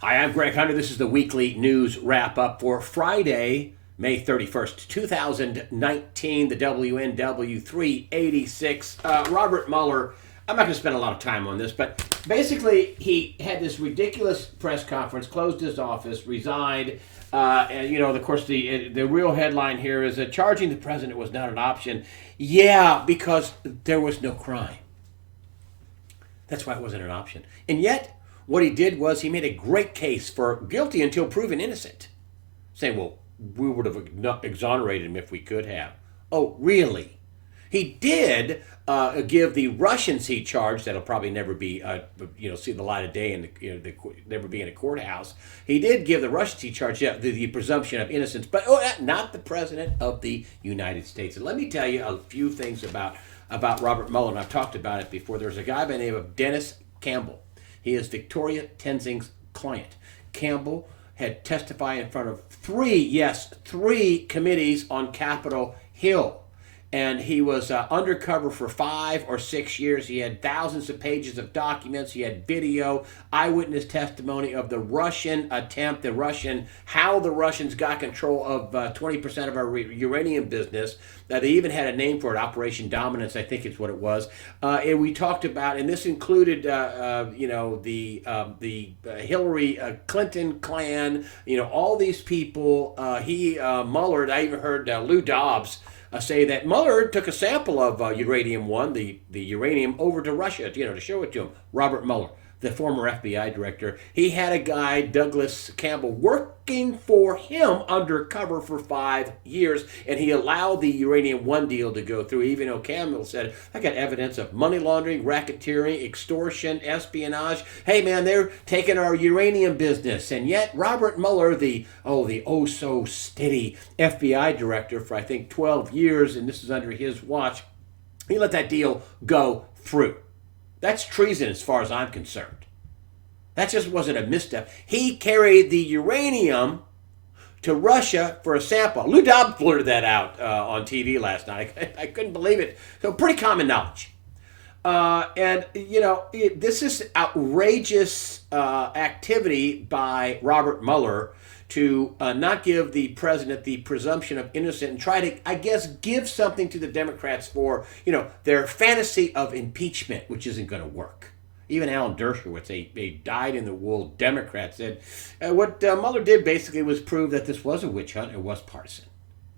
Hi, I'm Greg Hunter. This is the weekly news wrap up for Friday, May 31st, 2019, the WNW 386. Robert Mueller, I'm not going to spend a lot of time on this, but basically he had this ridiculous press conference, closed his office, resigned. And of course, the real headline here is that charging the president was not an option. Yeah, because there was no crime. That's why it wasn't an option. And yet, what he did was he made a great case for guilty until proven innocent, saying, well, we would have exonerated him if we could have. Oh, really? He did give the Russians he charged that'll probably never be, see the light of day and never be in a courthouse. He did give the Russians he charged the presumption of innocence, but not the president of the United States. And let me tell you a few things about Robert Mueller, and I've talked about it before. There's a guy by the name of Dennis Campbell. He is Victoria Tenzing's client. Campbell had testified in front of three committees on Capitol Hill. And he was undercover for 5 or 6 years. He had thousands of pages of documents. He had video, eyewitness testimony of the Russian attempt, how the Russians got control of 20% of our uranium business. They even had a name for it, Operation Dominance, I think it's what it was. And we talked about, and this included, the Hillary Clinton clan, all these people. Mueller, I even heard Lou Dobbs say that Mueller took a sample of uranium-1, the uranium, over to Russia, to show it to him. Robert Mueller, the former FBI director, he had a guy, Douglas Campbell, working for him undercover for 5 years, and he allowed the uranium-1 deal to go through, even though Campbell said, I got evidence of money laundering, racketeering, extortion, espionage. Hey, man, they're taking our uranium business. And yet, Robert Mueller, the so steady FBI director for, I think, 12 years, and this is under his watch, he let that deal go through. That's treason as far as I'm concerned. That just wasn't a misstep. He carried the uranium to Russia for a sample. Lou Dobbs blurted that out on TV last night. I couldn't believe it. So pretty common knowledge. This is outrageous activity by Robert Mueller to not give the president the presumption of innocence and try to, I guess, give something to the Democrats for, their fantasy of impeachment, which isn't going to work. Even Alan Dershowitz, a dyed-in-the-wool Democrat, said what Mueller did basically was prove that this was a witch hunt. It was partisan.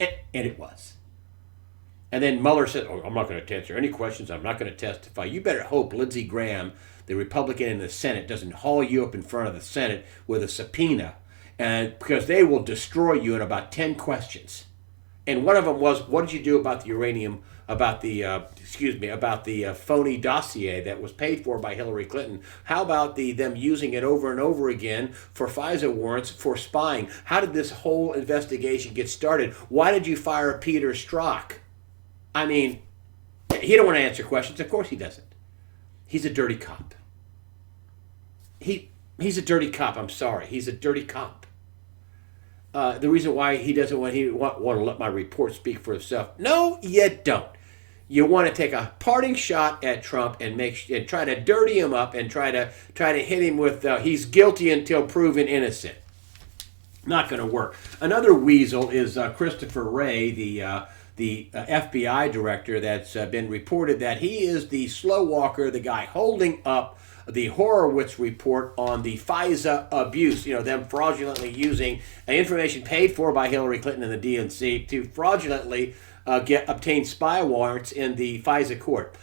And it was. And then Mueller said, I'm not going to answer any questions. I'm not going to testify. You better hope Lindsey Graham, the Republican in the Senate, doesn't haul you up in front of the Senate with a subpoena, and because they will destroy you in about 10 questions. And one of them was, what did you do about the uranium, about the phony dossier that was paid for by Hillary Clinton? How about them using it over and over again for FISA warrants for spying? How did this whole investigation get started? Why did you fire Peter Strzok? I mean, he don't want to answer questions. Of course he doesn't. He's a dirty cop. He's a dirty cop. I'm sorry. He's a dirty cop. The reason why he doesn't want to let my report speak for itself. No, you don't. You want to take a parting shot at Trump and try to dirty him up and try to hit him with he's guilty until proven innocent. Not going to work. Another weasel is Christopher Wray, the FBI director that's been reported that he is the slow walker, the guy holding up the Horowitz report on the FISA abuse, them fraudulently using information paid for by Hillary Clinton and the DNC to fraudulently obtain spy warrants in the FISA court.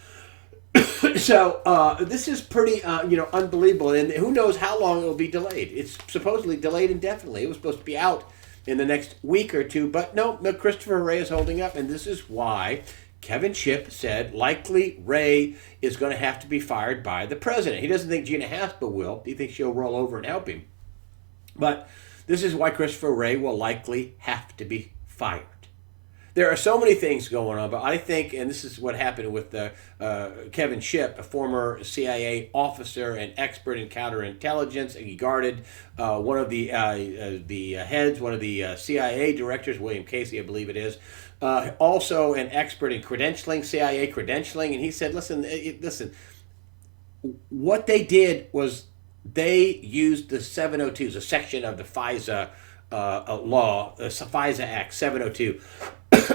So this is pretty, unbelievable, and who knows how long it will be delayed. It's supposedly delayed indefinitely. It was supposed to be out in the next week or two, but no, Christopher Wray is holding up, and this is why Kevin Shipp said likely Wray is going to have to be fired by the president. He doesn't think Gina Haspel will. He thinks she'll roll over and help him. But this is why Christopher Wray will likely have to be fired. There are so many things going on, but I think, and this is what happened with Kevin Shipp, a former CIA officer and expert in counterintelligence, and he guarded one of the heads, one of the CIA directors, William Casey, I believe it is, also an expert in credentialing, CIA credentialing, and he said, listen, what they did was they used the 702s, a section of the FISA law, FISA Act 702,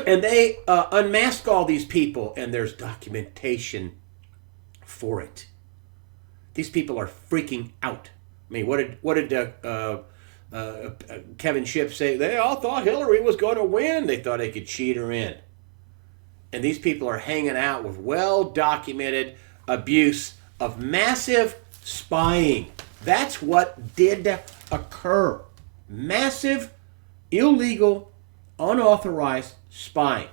and they unmasked all these people, and there's documentation for it. These people are freaking out. I mean, what did Kevin Schiff say? They all thought Hillary was going to win. They thought they could cheat her in. And these people are hanging out with well-documented abuse of massive spying. That's what did occur. Massive, illegal, unauthorized spying.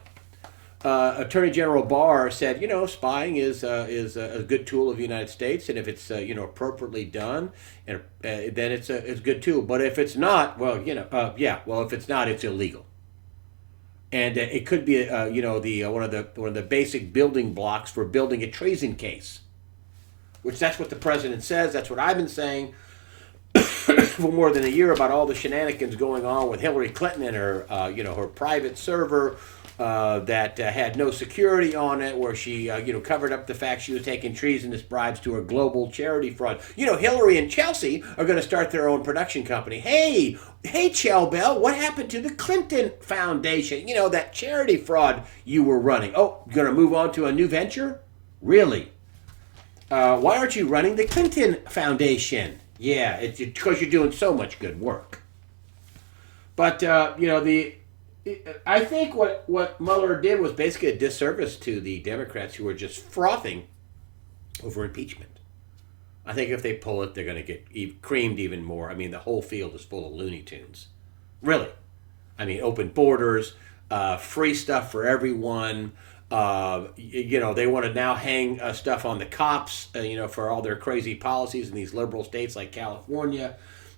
Attorney General Barr said, spying is a good tool of the United States, and if it's appropriately done, and then it's a good tool. But if it's not, well, if it's not, it's illegal. And it could be, one of the basic building blocks for building a treason case, which that's what the president says. That's what I've been saying for more than a year about all the shenanigans going on with Hillary Clinton and her, her private server that had no security on it, where she, covered up the fact she was taking treasonous bribes to a global charity fraud. Hillary and Chelsea are going to start their own production company. Hey, Chell-Bell, what happened to the Clinton Foundation? That charity fraud you were running. Oh, you're going to move on to a new venture? Really? Why aren't you running the Clinton Foundation? Yeah, it's because you're doing so much good work. But, I think what Mueller did was basically a disservice to the Democrats who were just frothing over impeachment. I think if they pull it, they're going to get creamed even more. I mean, the whole field is full of Looney Tunes. Really. I mean, open borders, free stuff for everyone. They want to now hang stuff on the cops, for all their crazy policies in these liberal states like California.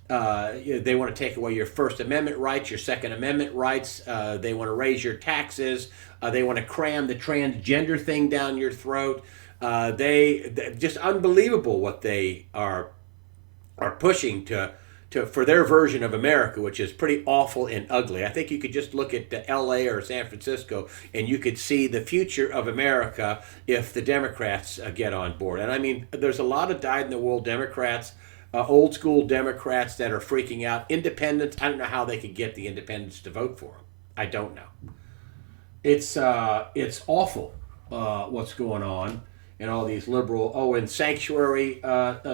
They want to take away your First Amendment rights, your Second Amendment rights. They want to raise your taxes. They want to cram the transgender thing down your throat. They just unbelievable what they are pushing for their version of America, which is pretty awful and ugly. I think you could just look at L.A. or San Francisco, and you could see the future of America if the Democrats get on board. And I mean, there's a lot of dyed-in-the-wool Democrats. Old school Democrats that are freaking out. Independents, I don't know how they could get the independents to vote for them. I don't know. It's awful what's going on in all these liberal, and sanctuary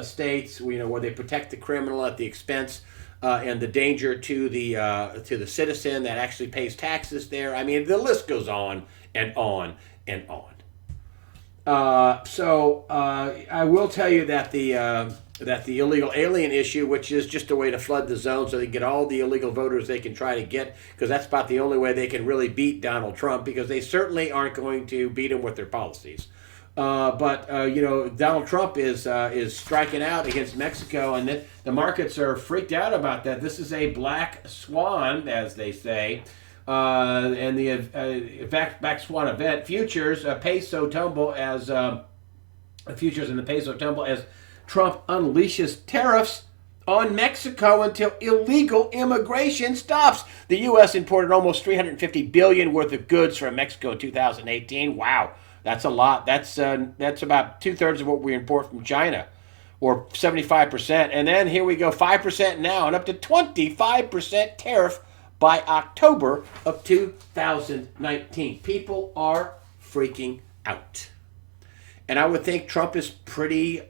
states, where they protect the criminal at the expense and the danger to the citizen that actually pays taxes there. I mean, the list goes on and on and on. So I will tell you that the illegal alien issue, which is just a way to flood the zone so they can get all the illegal voters they can try to get, because that's about the only way they can really beat Donald Trump, because they certainly aren't going to beat him with their policies. But Donald Trump is striking out against Mexico, and the markets are freaked out about that. This is a black swan, as they say. And the black swan event, futures peso tumble as futures in the peso tumble as Trump unleashes tariffs on Mexico until illegal immigration stops. The U.S. imported almost $350 billion worth of goods from Mexico in 2018. Wow, that's a lot. That's about 2/3 of what we import from China, or 75%. And then here we go, 5% now, and up to 25% tariff by October of 2019. People are freaking out. And I would think Trump is pretty,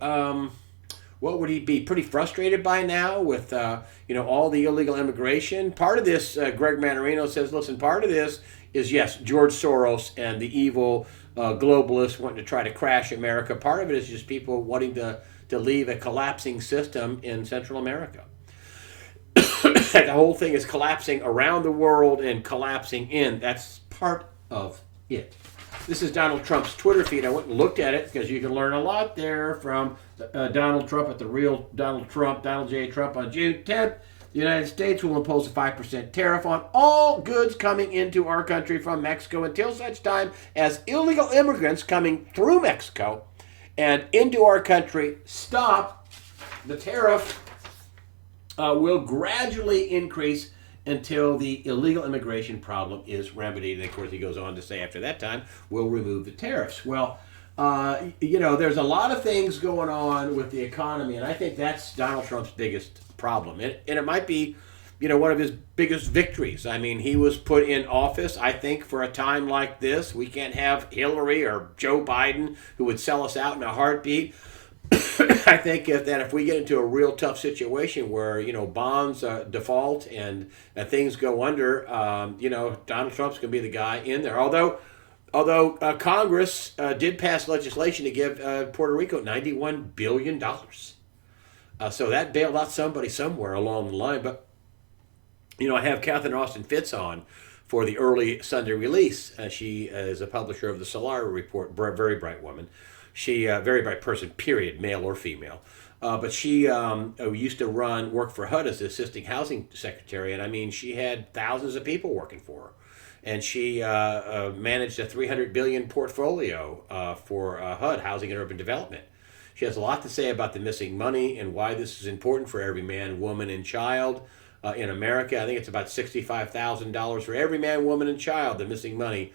what would he be? Pretty frustrated by now with, all the illegal immigration. Part of this, Greg Manarino says, listen, part of this is, yes, George Soros and the evil globalists wanting to try to crash America. Part of it is just people wanting to leave a collapsing system in Central America. The whole thing is collapsing around the world and collapsing in. That's part of it. This is Donald Trump's Twitter feed. I went and looked at it because you can learn a lot there from Donald Trump at the real Donald Trump, Donald J. Trump. On June 10th, the United States will impose a 5% tariff on all goods coming into our country from Mexico until such time as illegal immigrants coming through Mexico and into our country stop. The tariff will gradually increase until the illegal immigration problem is remedied. And of course, he goes on to say after that time, we'll remove the tariffs. Well, there's a lot of things going on with the economy, and I think that's Donald Trump's biggest problem. And it might be, one of his biggest victories. I mean, he was put in office, I think, for a time like this. We can't have Hillary or Joe Biden who would sell us out in a heartbeat. I think that if we get into a real tough situation where bonds default and things go under, Donald Trump's going to be the guy in there. Although Congress did pass legislation to give Puerto Rico $91 billion, so that bailed out somebody somewhere along the line. But I have Catherine Austin Fitz on for the early Sunday release. She is a publisher of the Solari Report, very bright woman. She very bright person, period, male or female. But she used to work for HUD as the assisting housing secretary, and I mean, she had thousands of people working for her, and she managed a $300 billion portfolio for HUD, Housing and Urban Development. She has a lot to say about the missing money and why this is important for every man, woman, and child in America. I think it's about $65,000 for every man, woman, and child. The missing money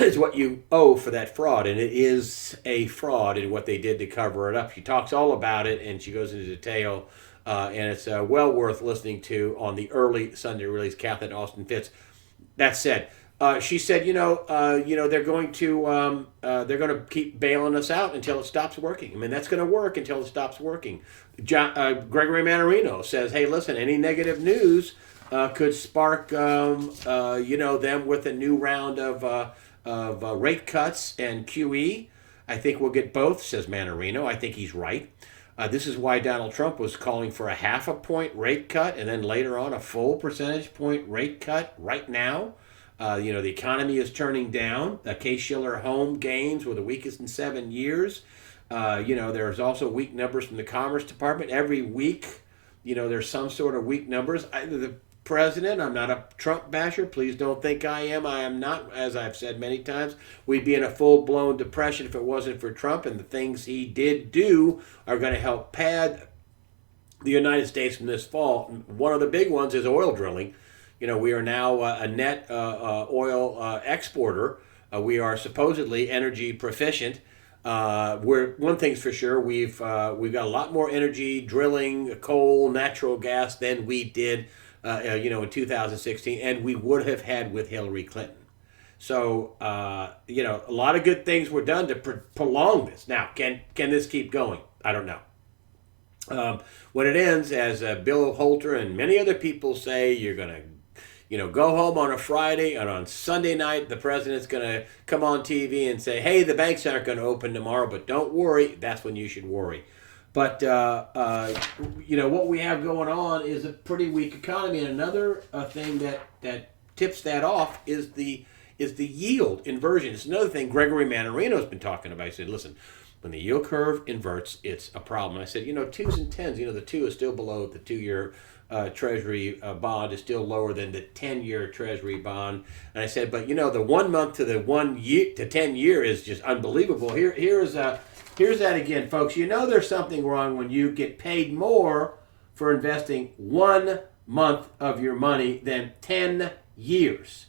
is what you owe for that fraud, and it is a fraud in what they did to cover it up. She talks all about it, and she goes into detail, and it's well worth listening to on the early Sunday release. Catherine Austin Fitz. That said, she said, they're going to keep bailing us out until it stops working. I mean, that's going to work until it stops working. Gregory Mannarino says, hey, listen, any negative news could spark, them with a new round of rate cuts and QE. I think we'll get both, says Mannarino. I think he's right. This is why Donald Trump was calling for a 0.5 point rate cut and then later on a full percentage point rate cut right now. The economy is turning down. Case-Shiller home gains were the weakest in 7 years. There's also weak numbers from the Commerce Department. Every week, there's some sort of weak numbers. The president, I'm not a Trump basher. Please don't think I am. I am not, as I've said many times. We'd be in a full-blown depression if it wasn't for Trump, and the things he did do are going to help pad the United States from this fall. One of the big ones is oil drilling. We are now a net oil exporter. We are supposedly energy proficient. One thing's for sure, we've got a lot more energy drilling coal, natural gas than we did, in 2016, and we would have had with Hillary Clinton. So, a lot of good things were done to prolong this. Now, can this keep going? I don't know. When it ends, as Bill Holter and many other people say, you're going to go home on a Friday, and on Sunday night, the president's going to come on TV and say, hey, the banks aren't going to open tomorrow, but don't worry. That's when you should worry. But, what we have going on is a pretty weak economy. And another thing that tips that off is the yield inversion. It's another thing Gregory Mannarino's been talking about. He said, listen, when the yield curve inverts, it's a problem. I said, 2s and 10s, the 2 is still below the 2-year Treasury bond is still lower than the 10-year Treasury bond. And I said, but the 1 month to the 1 year to 10 year is just unbelievable. Here's that again, folks. There's something wrong when you get paid more for investing 1 month of your money than 10 years.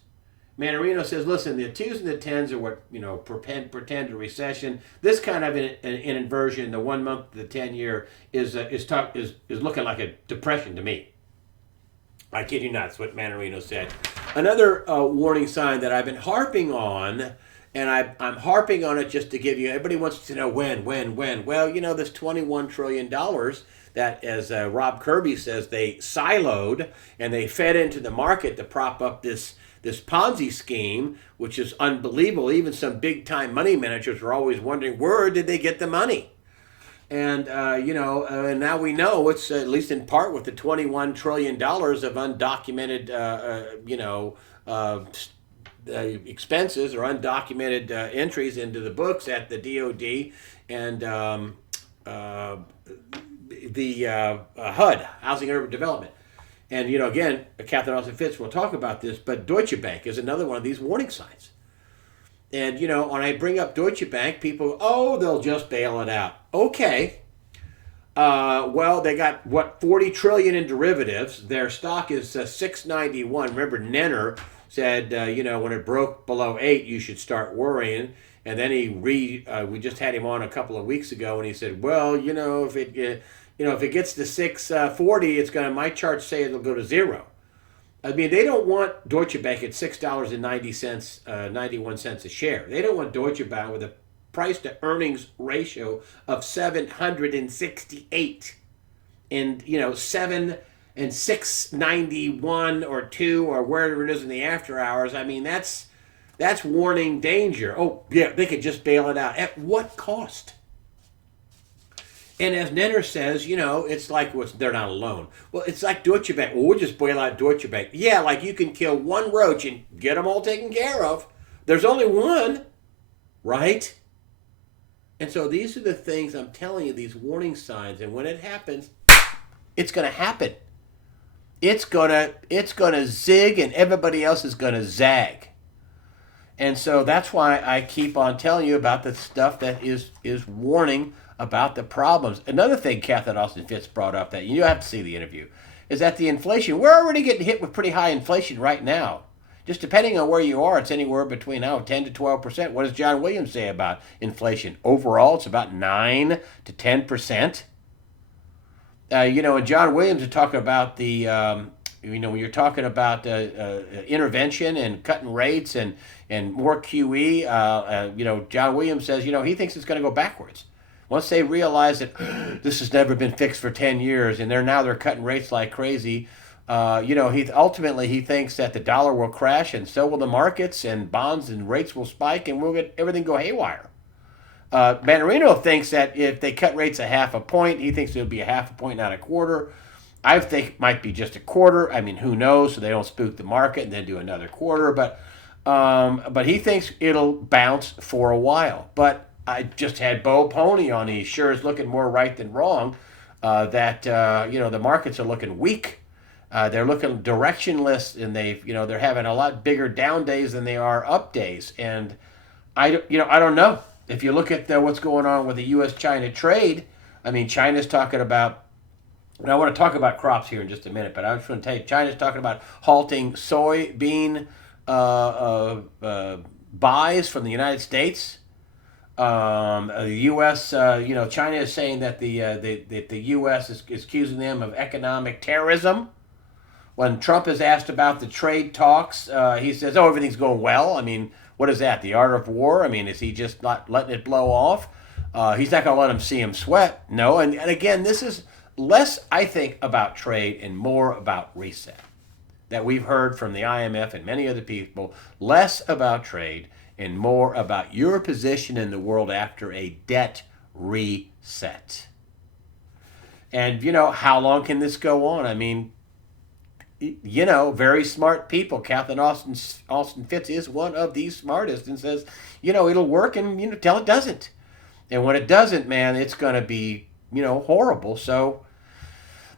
Mannarino says, listen, the 2s and the 10s are what, pretend a recession. This kind of an inversion, the 1 month to the 10 year is looking like a depression to me. I kid you not, that's what Mannarino said. Another warning sign that I've been harping on, and I'm harping on it just to give you, everybody wants to know when. Well, this $21 trillion that, as Rob Kirby says, they siloed and they fed into the market to prop up this Ponzi scheme, which is unbelievable. Even some big-time money managers are always wondering, where did they get the money? And, now we know it's at least in part with the $21 trillion of undocumented, expenses or undocumented entries into the books at the DOD and the HUD, Housing and Urban Development. And, again, Catherine Austin Fitz will talk about this, but Deutsche Bank is another one of these warning signs. And, when I bring up Deutsche Bank, people, they'll just bail it out. Okay. Well, they got, $40 trillion in derivatives. Their stock is $691. Remember, Nenner said, when it broke below 8, you should start worrying. And then we just had him on a couple of weeks ago, and he said, well, if it gets to 640, my charts say it'll go to zero. I mean, they don't want Deutsche Bank at $6.90, 91 cents a share. They don't want Deutsche Bank with a price to earnings ratio of 768 and 7 and 691 or 2 or wherever it is in the after hours. I mean, that's warning danger. Oh yeah, they could just bail it out. At what cost? And as Nenner says, it's like they're not alone. Well, it's like Deutsche Bank. Well, we'll just bail out Deutsche Bank. Yeah, like you can kill one roach and get them all taken care of. There's only one, right? And so these are the things I'm telling you, these warning signs. And when it happens, it's going to happen. It's gonna zig, and everybody else is gonna zag. And so that's why I keep on telling you about the stuff that is warning about the problems. Another thing Catherine Austin Fitz brought up that you have to see the interview is that the inflation, we're already getting hit with pretty high inflation right now. Just depending on where you are, it's anywhere between 10 to 12%. What does John Williams say about inflation? Overall, it's about 9 to 10%. And John Williams is talking about the, when you're talking about intervention and cutting rates and more QE, John Williams says, he thinks it's going to go backwards. Once they realize that this has never been fixed for 10 years and they're cutting rates like crazy, he thinks that the dollar will crash and so will the markets and bonds and rates will spike and we'll get everything go haywire. Manarino thinks that if they cut rates a half a point, he thinks it'll be a half a point, not a quarter. I think it might be just a quarter. I mean, who knows? So they don't spook the market and then do another quarter. But he thinks it'll bounce for a while. But I just had Bo Pony on. He sure is looking more right than wrong. The markets are looking weak. They're looking directionless, and they're having a lot bigger down days than they are up days. And I don't know. If you look at what's going on with the U.S.-China trade, I mean, China's talking about, and I want to talk about crops here in just a minute, but I just want to tell you, China's talking about halting soybean buys from the United States. The U.S., China is saying that the U.S. is accusing them of economic terrorism. When Trump is asked about the trade talks, he says, oh, everything's going well. I mean, what is that, the art of war? I mean, is he just not letting it blow off? He's not going to let him see him sweat. No, and again, this is less, I think, about trade and more about reset that we've heard from the IMF and many other people. Less about trade and more about your position in the world after a debt reset. And, how long can this go on? I mean, very smart people. Catherine Austin Fitz is one of the smartest and says, it'll work and, till it doesn't. And when it doesn't, man, it's going to be, horrible. So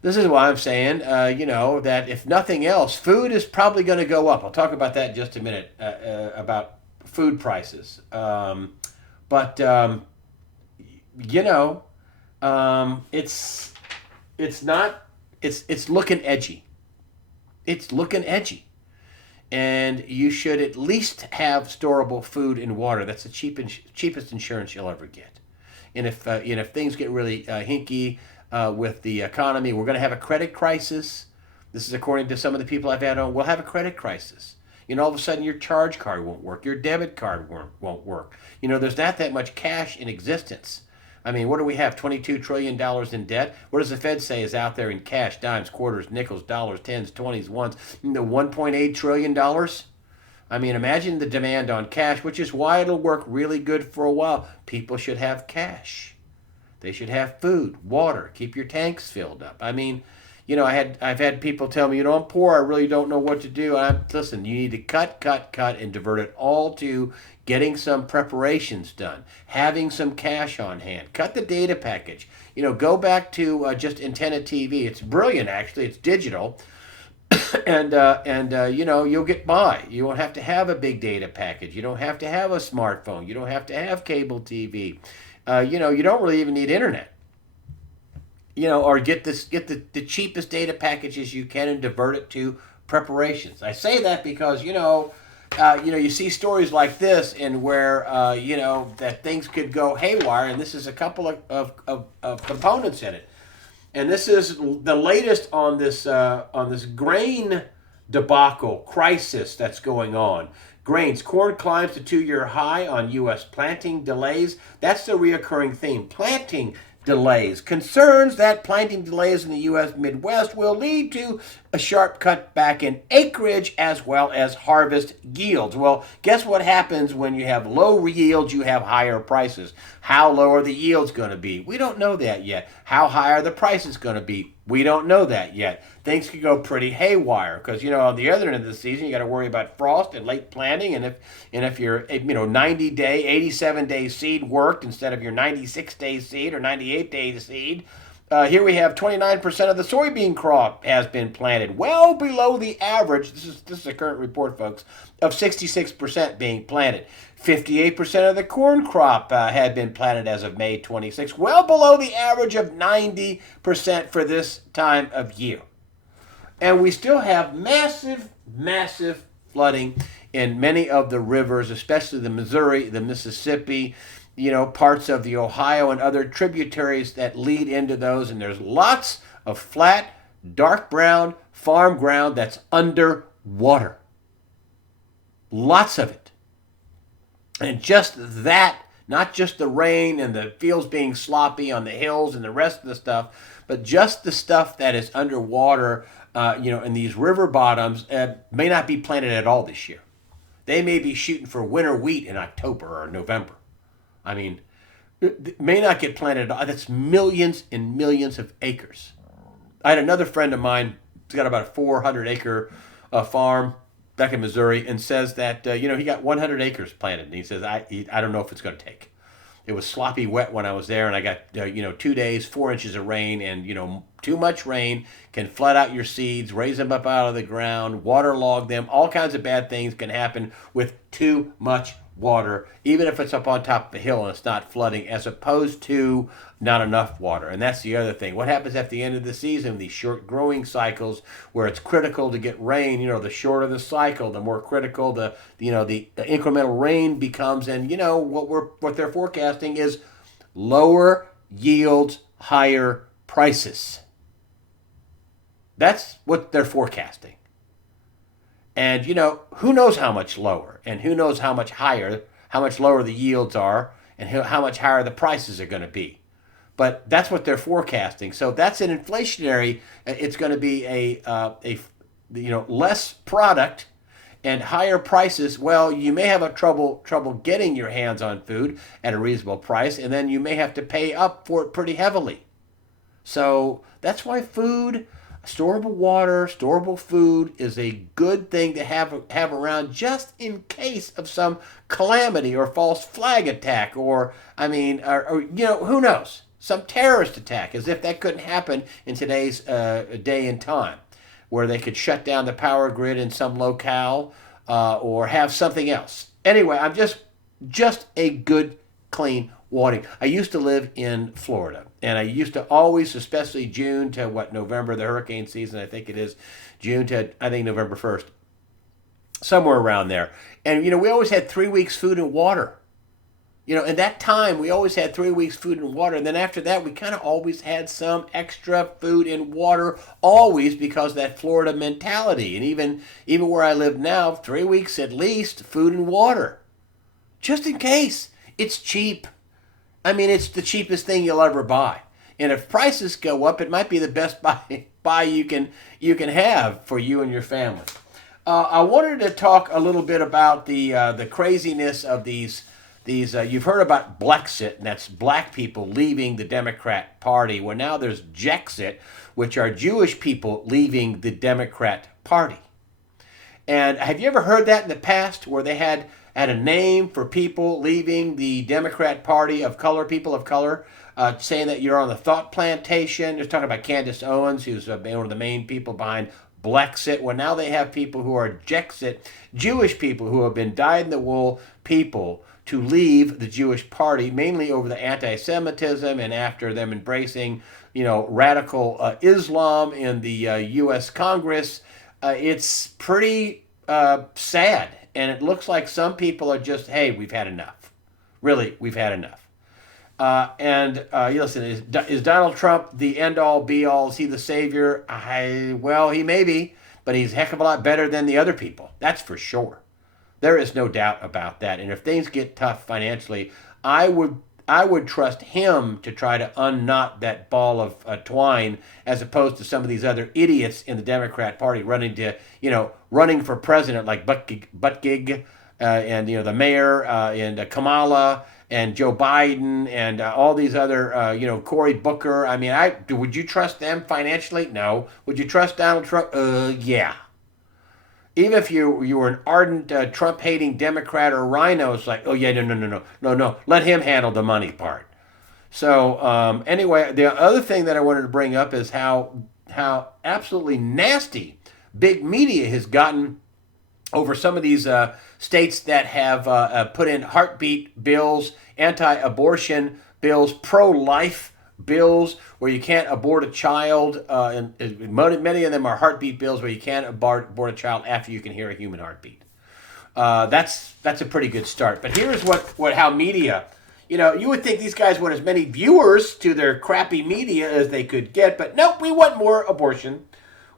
this is why I'm saying, that if nothing else, food is probably going to go up. I'll talk about that in just a minute, about food prices. It's looking edgy. It's looking edgy. And you should at least have storable food and water. That's the cheapest insurance you'll ever get. And if things get really hinky with the economy, we're going to have a credit crisis. This is according to some of the people I've had on. We'll have a credit crisis. All of a sudden your charge card won't work. Your debit card won't work. There's not that much cash in existence. I mean, what do we have? $22 trillion in debt? What does the Fed say is out there in cash, dimes, quarters, nickels, dollars, tens, 20s, ones? $1.8 trillion? I mean, imagine the demand on cash, which is why it'll work really good for a while. People should have cash. They should have food, water, keep your tanks filled up. I mean, I've had people tell me, I'm poor, I really don't know what to do. Listen, you need to cut, and divert it all to getting some preparations done, having some cash on hand. Cut the data package. Go back to just antenna TV. It's brilliant, actually. It's digital. and you'll get by. You won't have to have a big data package. You don't have to have a smartphone. You don't have to have cable TV. You don't really even need internet. Or get the cheapest data packages you can and divert it to preparations. I say that because, you see stories like this, and where that things could go haywire, and this is a couple of components in it. And this is the latest on this grain debacle crisis that's going on. Grains, corn climbs to two-year high on U.S. planting delays. That's the reoccurring theme. Planting delays. Concerns that planting delays in the U.S. Midwest will lead to a sharp cutback in acreage as well as harvest yields. Well, guess what happens when you have low yields? You have higher prices. How low are the yields going to be? We don't know that yet. How high are the prices going to be? We don't know that yet. Things could go pretty haywire because, on the other end of the season, you got to worry about frost and late planting. And if your 90-day, 87-day seed worked instead of your 96-day seed or 98-day seed, here we have 29% of the soybean crop has been planted, well below the average. This is a current report, folks, of 66% being planted. 58% of the corn crop had been planted as of May 26, well below the average of 90% for this time of year. And we still have massive, massive flooding in many of the rivers, especially the Missouri, the Mississippi, parts of the Ohio and other tributaries that lead into those. And there's lots of flat, dark brown farm ground that's under water. Lots of it. And just that, not just the rain and the fields being sloppy on the hills and the rest of the stuff, but just the stuff that is underwater, in these river bottoms may not be planted at all this year. They may be shooting for winter wheat in October or November. I mean, it may not get planted at all. That's millions and millions of acres. I had another friend of mine who's got about a 400-acre farm back in Missouri, and says that he got 100 acres planted, and he says I don't know if it's going to take. It was sloppy wet when I was there, and I got 2 days, 4 inches of rain, and too much rain can flood out your seeds, raise them up out of the ground, waterlog them. All kinds of bad things can happen with too much water, even if it's up on top of a hill and it's not flooding, as opposed to not enough water. And that's the other thing. What happens at the end of the season, these short growing cycles where it's critical to get rain, the shorter the cycle, the more critical the incremental rain becomes. And what they're forecasting is lower yields, higher prices. That's what they're forecasting. And, who knows how much lower, and who knows how much higher, how much lower the yields are, and how much higher the prices are going to be. But that's what they're forecasting. So that's an inflationary, it's going to be a less product and higher prices. Well, you may have trouble getting your hands on food at a reasonable price, and then you may have to pay up for it pretty heavily. So that's why food, storable water, storable food is a good thing to have around, just in case of some calamity or false flag attack, or who knows, some terrorist attack, as if that couldn't happen in today's day and time, where they could shut down the power grid in some locale or have something else. Anyway, I'm just a good, clean water. I used to live in Florida, and I used to always, especially June to November, the hurricane season, I think it is June to, November 1st, somewhere around there. And, we always had 3 weeks food and water. In that time, we always had 3 weeks food and water. And then after that, we kind of always had some extra food and water, always, because of that Florida mentality. And even where I live now, 3 weeks at least, food and water. Just in case. It's cheap. It's the cheapest thing you'll ever buy. And if prices go up, it might be the best buy you can have for you and your family. I wanted to talk a little bit about the craziness of these. You've heard about Blexit, and that's black people leaving the Democrat Party. Well, now there's Jexit, which are Jewish people leaving the Democrat Party. And have you ever heard that in the past, where they had a name for people leaving the Democrat Party of color, people of color, saying that you're on the thought plantation? They're talking about Candace Owens, who's one of the main people behind Blexit. Well, now they have people who are Jexit, Jewish people who have been dyed-in-the-wool people to leave the Jewish party, mainly over the anti-Semitism and after them embracing, radical Islam in the U.S. Congress. It's pretty sad. And it looks like some people are just, hey, we've had enough. Really, we've had enough. You listen, is Donald Trump the end all be all? Is he the savior? Well, he may be, but he's a heck of a lot better than the other people. That's for sure. There is no doubt about that. And if things get tough financially, I would trust him to try to unknot that ball of twine, as opposed to some of these other idiots in the Democrat Party running for president, like Buttigieg, and the mayor, and Kamala and Joe Biden and all these other Cory Booker. I mean, would you trust them financially? No. Would you trust Donald Trump? Yeah. Even if you were an ardent Trump-hating Democrat or rhino, it's like, oh yeah, no, let him handle the money part. So anyway, the other thing that I wanted to bring up is how absolutely nasty big media has gotten over some of these states that have put in heartbeat bills, anti-abortion bills, pro-life bills where you can't abort a child, and many of them are heartbeat bills where you can't abort a child after you can hear a human heartbeat. That's a pretty good start. But here's how media, you would think these guys want as many viewers to their crappy media as they could get, but nope, we want more abortion.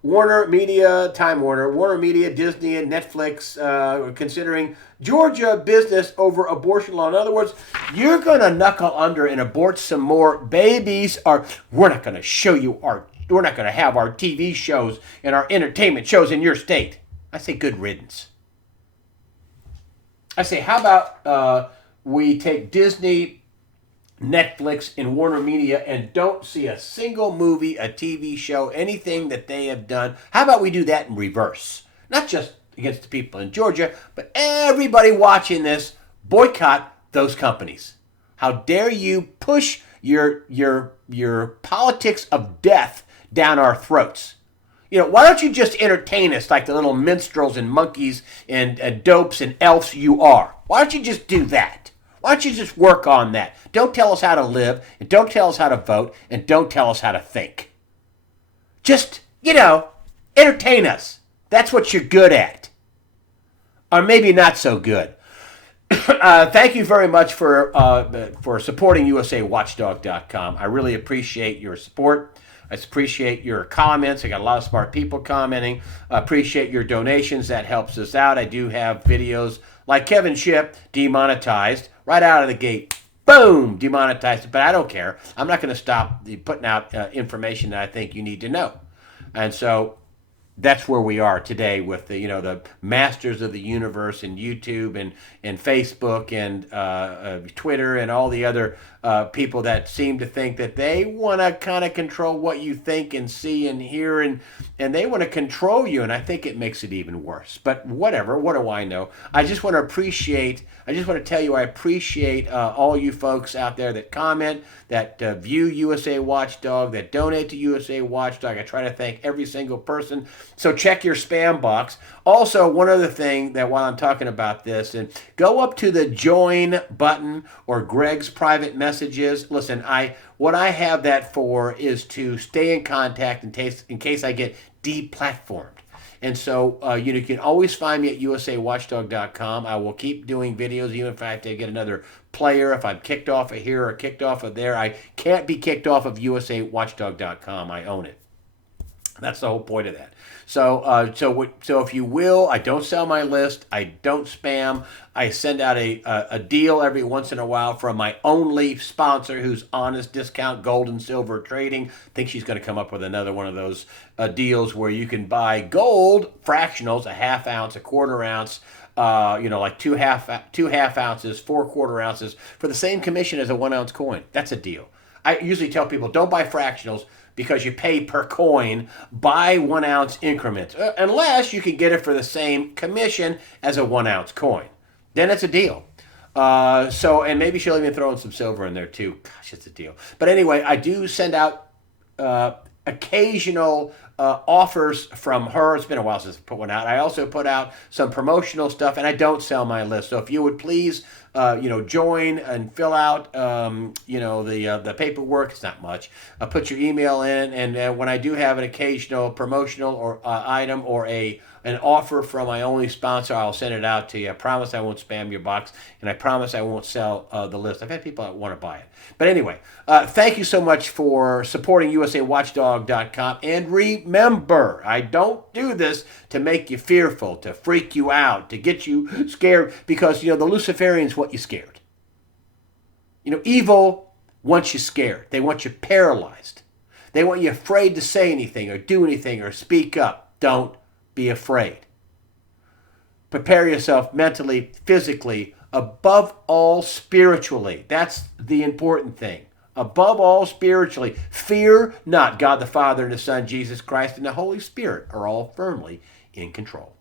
Warner Media, Time Warner, Warner Media, Disney, and Netflix considering Georgia business over abortion law. In other words, you're going to knuckle under and abort some more babies, or we're not going to have our TV shows and our entertainment shows in your state. I say good riddance. I say, how about we take Disney, Netflix, and Warner Media and don't see a single movie, a TV show, anything that they have done. How about we do that in reverse? Not just against the people in Georgia, but everybody watching this, boycott those companies. How dare you push your politics of death down our throats? Why don't you just entertain us like the little minstrels and monkeys and dopes and elves you are? Why don't you just do that? Why don't you just work on that? Don't tell us how to live, and don't tell us how to vote, and don't tell us how to think. Just, entertain us. That's what you're good at. Or maybe not so good. Thank you very much for supporting USAWatchdog.com. I really appreciate your support. I appreciate your comments. I got a lot of smart people commenting. I appreciate your donations. That helps us out. I do have videos like Kevin Shipp demonetized right out of the gate. Boom, demonetized. But I don't care. I'm not going to stop putting out information that I think you need to know. And so that's where we are today with the masters of the universe and YouTube and Facebook and Twitter and all the other people that seem to think that they want to kind of control what you think and see and hear, and they want to control you, and I think it makes it even worse. But whatever, what do I know? I just want to tell you I appreciate all you folks out there that comment, that view USA Watchdog, that donate to USA Watchdog. I try to thank every single person. So check your spam box. Also, one other thing that while I'm talking about this, and go up to the join button or Greg's private messages. Listen, what I have that for is to stay in contact in case I get deplatformed. And so you can always find me at usawatchdog.com. I will keep doing videos even if I have to get another player. If I'm kicked off of here or kicked off of there, I can't be kicked off of usawatchdog.com. I own it. That's the whole point of that. So if you will, I don't sell my list. I don't spam. I send out a deal every once in a while from my only sponsor, who's Honest Discount Gold and Silver Trading. I think she's going to come up with another one of those deals where you can buy gold fractionals, a half ounce, a quarter ounce, like two half ounces, 4 quarter ounces for the same commission as a 1 ounce coin. That's a deal. I usually tell people, don't buy fractionals because you pay per coin. Buy 1 ounce increments, unless you can get it for the same commission as a 1 ounce coin. Then it's a deal. And maybe she'll even throw in some silver in there too. Gosh, it's a deal. But anyway, I do send out occasional offers from her. It's been a while since I put one out. I also put out some promotional stuff, and I don't sell my list. So if you would please, join and fill out, the paperwork. It's not much. Put your email in, and when I do have an occasional promotional or item or a an offer from my only sponsor, I'll send it out to you. I promise I won't spam your box, and I promise I won't sell the list. I've had people that want to buy it. But anyway, thank you so much for supporting USAWatchdog.com. And remember, I don't do this to make you fearful, to freak you out, to get you scared, because, the Luciferians want you scared. Evil wants you scared. They want you paralyzed. They want you afraid to say anything or do anything or speak up. Don't be afraid. Prepare yourself mentally, physically, above all spiritually. That's the important thing. Above all spiritually. Fear not. God the Father and the Son, Jesus Christ, and the Holy Spirit are all firmly in control.